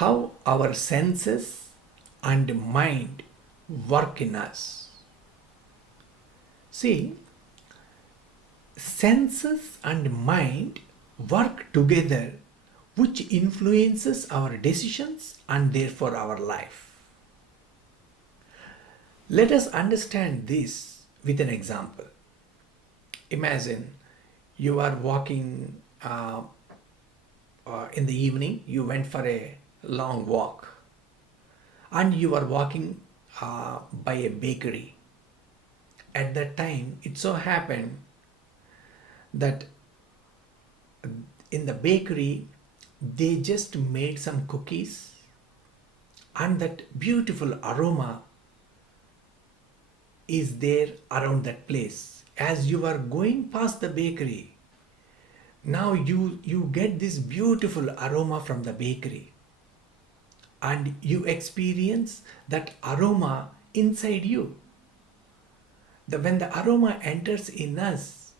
how our senses and mind work in us. See, senses and mind work together, which influences our decisions and therefore our life. Let us understand this with an example. Imagine you are walking in the evening, you went for a long walk, and you are walking by a bakery. At that time, it so happened that in the bakery they just made some cookies, and that beautiful aroma is there around that place. As you are going past the bakery, now you get this beautiful aroma from the bakery, and you experience that aroma inside you. When the aroma enters in us,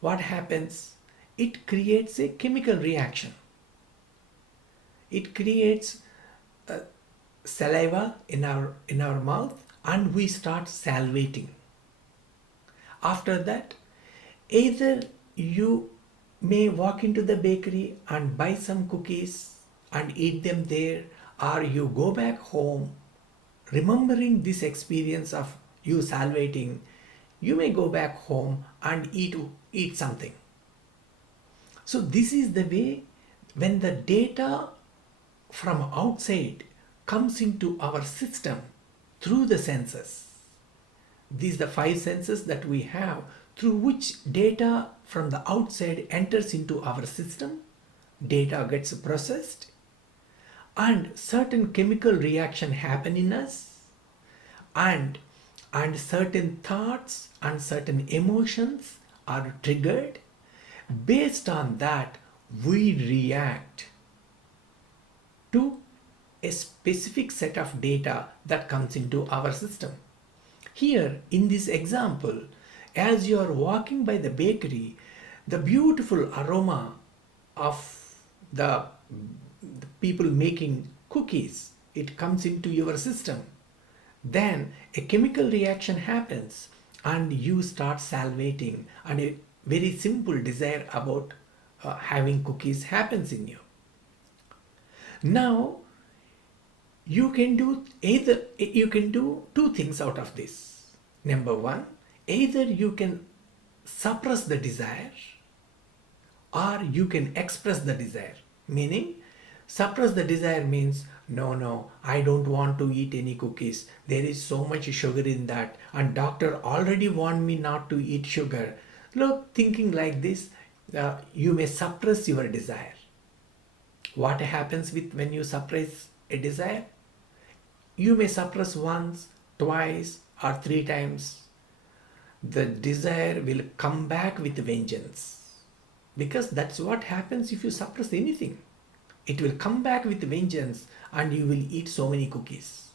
what happens? It creates a chemical reaction. It creates saliva in our mouth, and we start salivating. After that, either you may walk into the bakery and buy some cookies and eat them there, or you go back home remembering this experience of you salivating. You may go back home and eat something. So this is the way when the data from outside comes into our system through the senses. These are the five senses that we have, through which data from the outside enters into our system. Data gets processed, and certain chemical reaction happen in us, and certain thoughts and certain emotions are triggered. Based on that, we react to a specific set of data that comes into our system. Here in this example, as you are walking by the bakery, the beautiful aroma of the people making cookies, it comes into your system. Then a chemical reaction happens and you start salivating, and a very simple desire about having cookies happens in you. Now you can do two things out of this. Number one, either you can suppress the desire, or you can express the desire. Meaning, suppress the desire means, no, I don't want to eat any cookies. There is so much sugar in that, and doctor already warned me not to eat sugar. Look, thinking like this, you may suppress your desire. What happens when you suppress a desire? You may suppress once, twice, or three times. The desire will come back with vengeance, because that's what happens if you suppress anything. It will come back with vengeance, and you will eat so many cookies.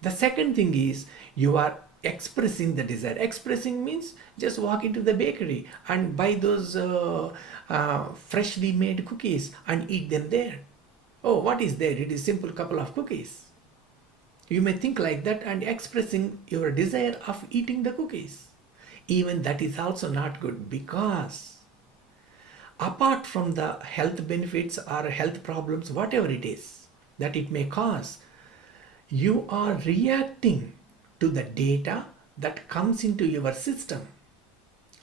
The second thing is, you are expressing the desire. Expressing means just walk into the bakery and buy those freshly made cookies and eat them there. Oh, what is there? It is simple couple of cookies. You may think like that and expressing your desire of eating the cookies. Even that is also not good, because apart from the health benefits or health problems, whatever it is that it may cause, you are reacting to the data that comes into your system.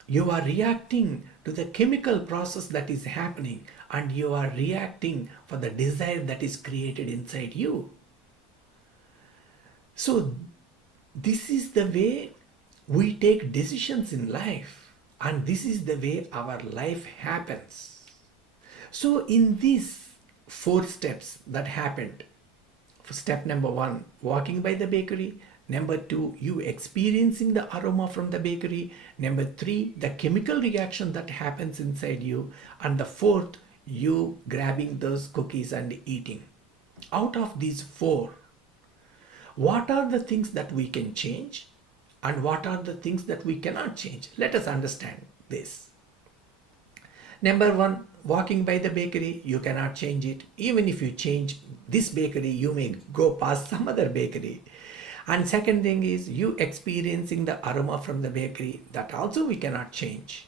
You are reacting to the chemical process that is happening, and you are reacting for the desire that is created inside you. So this is the way we take decisions in life, and this is the way our life happens. So in these four steps that happened, step number one, walking by the bakery. Number two, you experiencing the aroma from the bakery. Number three, the chemical reaction that happens inside you. And the fourth, you grabbing those cookies and eating. Out of these four, what are the things that we can change, and what are the things that we cannot change? Let us understand this. Number one, walking by the bakery, you cannot change it. Even if you change this bakery, you may go past some other bakery. And second thing is you experiencing the aroma from the bakery, that also we cannot change.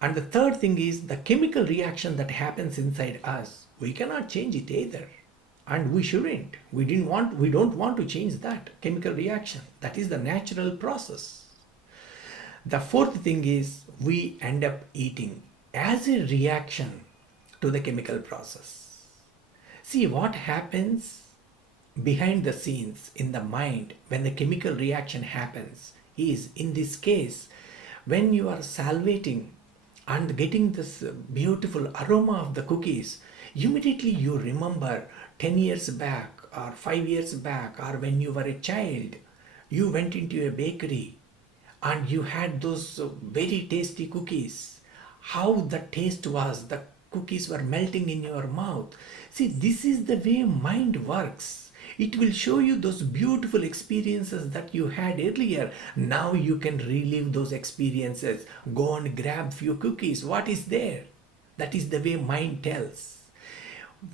And the third thing is the chemical reaction that happens inside us. We cannot change it either. And we shouldn't. We don't want to change that chemical reaction. That is the natural process. The fourth thing is we end up eating as a reaction to the chemical process. See what happens behind the scenes in the mind when the chemical reaction happens is, in this case, when you are salivating and getting this beautiful aroma of the cookies, immediately you remember 10 years back or 5 years back, or when you were a child, you went into a bakery and you had those very tasty cookies. How the taste was, the cookies were melting in your mouth. See, this is the way mind works. It will show you those beautiful experiences that you had earlier. Now you can relive those experiences. Go and grab few cookies. What is there? That is the way mind tells.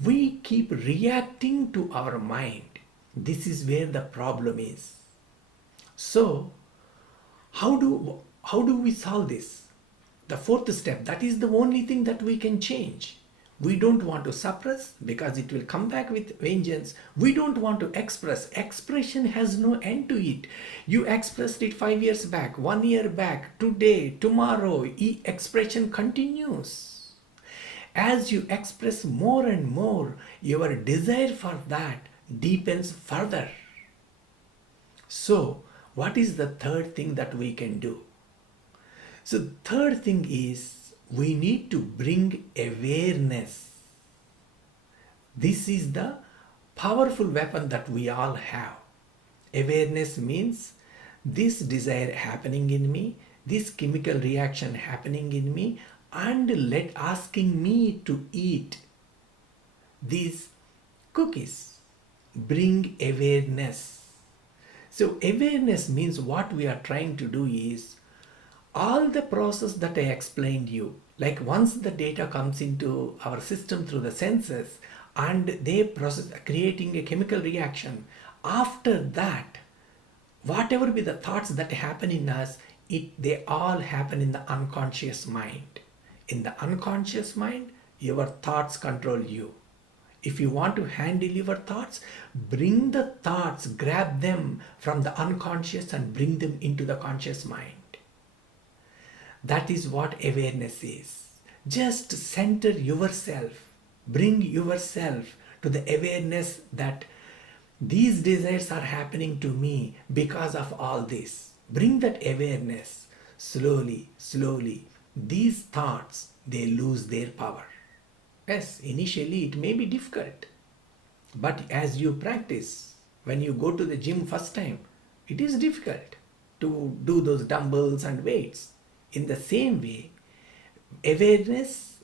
We keep reacting to our mind. This is where the problem is. So, how do we solve this? The fourth step, that is the only thing that we can change. We don't want to suppress because it will come back with vengeance. We don't want to express. Expression has no end to it. You expressed it 5 years back, 1 year back, today, tomorrow. Expression continues. As you express more and more, your desire for that deepens further. So, what is the third thing that we can do? So, third thing is we need to bring awareness. This is the powerful weapon that we all have. Awareness means this desire happening in me, this chemical reaction happening in me, and asking me to eat these cookies. Bring awareness. So awareness means what we are trying to do is all the process that I explained you, like once the data comes into our system through the senses and they process creating a chemical reaction, after that, whatever be the thoughts that happen in us, they all happen in the unconscious mind. In the unconscious mind, your thoughts control you. If you want to handle your thoughts, bring the thoughts, grab them from the unconscious and bring them into the conscious mind. That is what awareness is. Just center yourself, bring yourself to the awareness that these desires are happening to me because of all this. Bring that awareness. Slowly, slowly, these thoughts, they lose their power. Yes, initially it may be difficult, but as you practice, when you go to the gym first time, it is difficult to do those dumbbells and weights. In the same way, awareness,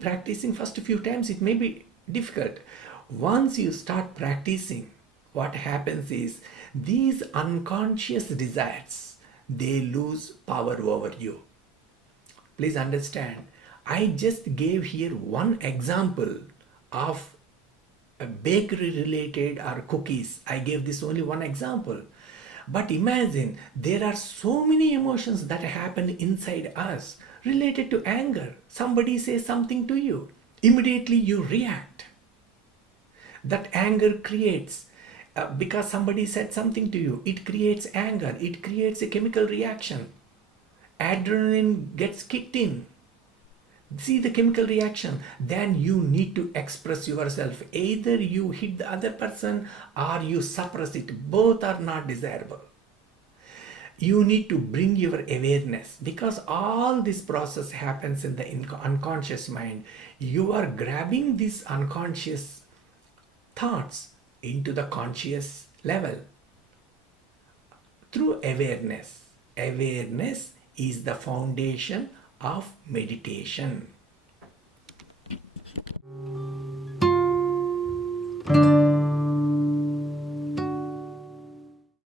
practicing first few times, it may be difficult. Once you start practicing, what happens is these unconscious desires, they lose power over you. Please understand, I just gave here one example of a bakery related or cookies. I gave this only one example. But imagine there are so many emotions that happen inside us related to anger. Somebody says something to you, immediately you react. That anger creates, because somebody said something to you, it creates anger, it creates a chemical reaction. Adrenaline gets kicked in. See the chemical reaction. Then you need to express yourself. Either you hit the other person or you suppress it. Both are not desirable. You need to bring your awareness, because all this process happens in the unconscious mind. You are grabbing these unconscious thoughts into the conscious level through awareness. Awareness is the foundation of meditation.